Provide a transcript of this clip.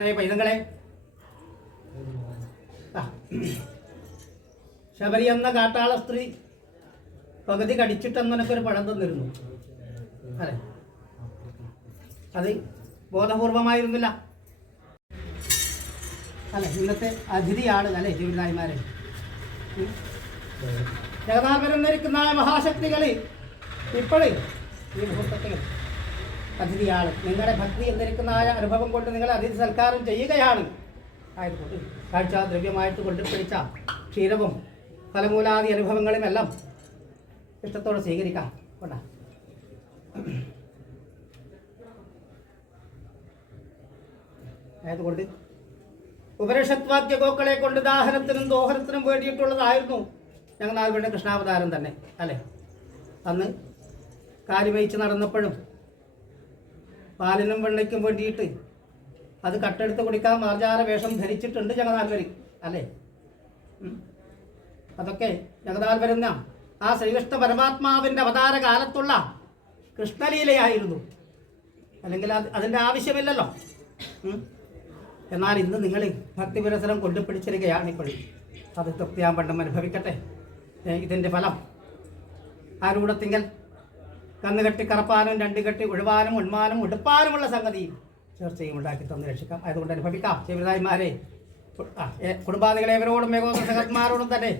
പൈതങ്ങളെ. ശബരി എന്ന കാട്ടാള സ്ത്രീ പകുതി കടിച്ചിട്ടെന്നൊക്കെ പഴം തന്നിരുന്നു. അതെ അത് ബോധപൂർവമായിരുന്നില്ല. അല്ലെ? ഇന്നത്തെ അതിഥിയാണ് അല്ലെ ജീവിതായിമാരെ? ജഗന്നാഥപുരം നിൽക്കുന്ന മഹാശക്തികൾ ഇപ്പോഴേ ഈ മുഹൂർത്തത്തിൽ അതിഥിയാണ് നിങ്ങളുടെ ഭക്തി എന്നിരിക്കുന്നതായ അനുഭവം കൊണ്ട് നിങ്ങൾ അതിഥി സൽക്കാരം ചെയ്യുകയാണ്. ആയതുകൊണ്ട് കാഴ്ച ദ്രവ്യമായിട്ട് കൊണ്ടുപിടിച്ച ക്ഷീരവും ഫലമൂലാദി അനുഭവങ്ങളും എല്ലാം ഇഷ്ടത്തോടെ സ്വീകരിക്കാം. കൊണ്ടാ. ആയതുകൊണ്ട് ഉപനിഷത്വാക്യ ഗോക്കളെ കൊണ്ട് ദാഹനത്തിനും ദോഹനത്തിനും വേണ്ടിയിട്ടുള്ളതായിരുന്നു ഞങ്ങൾ ആരുടെ കൃഷ്ണാവതാരം തന്നെ അല്ലേ? അന്ന് കാര്യമയിച്ച് നടന്നപ്പോഴും പാലിനും വെണ്ണയ്ക്കും വേണ്ടിയിട്ട്. അത് കട്ടെടുത്ത് കുടിക്കാൻ മാർജാര വേഷം ധരിച്ചിട്ടുണ്ട് ജഗതാൽവരി അല്ലേ? അതൊക്കെ ജഗന്നാഥപരുന്ന ആ ശ്രീകൃഷ്ണ പരമാത്മാവിന്റെ അവതാര കാലത്തുള്ള കൃഷ്ണലീലയായിരുന്നു. അല്ലെങ്കിൽ അത് അതിന്റെ ആവശ്യമില്ലല്ലോ. എന്നാൽ ഇന്ന് നിങ്ങൾ ഭക്തി പുരസരം കൊണ്ടുപിടിച്ചിരിക്കുകയാണ് ഇപ്പോൾ അത് തൃപ്തിയാൻ പണ്ടം അനുഭവിക്കട്ടെ ഇതിന്റെ ഫലം. ആരൂടത്തിങ്കൽ കന്നുകെട്ടി കറപ്പാനും രണ്ട് കെട്ടി ഒഴിവാനും ഉണ്മാനും ഉടുപ്പാനുമുള്ള സംഗതി ചർച്ചയും ഉണ്ടാക്കി തന്ന് രക്ഷിക്കാം. അതുകൊണ്ട് അനുഭവിക്കാം. ചെവിതായിമാരെ കുടുംബാദികളെ ഇവരോടും ഏകോദ സഹത്മാരോടും തന്നെ